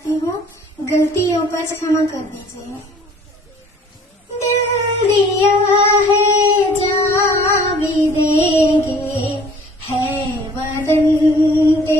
चाहती हूँ, गलतियों पर क्षमा कर दीजिए। दिल दिया है जान भी देंगे, है वतन के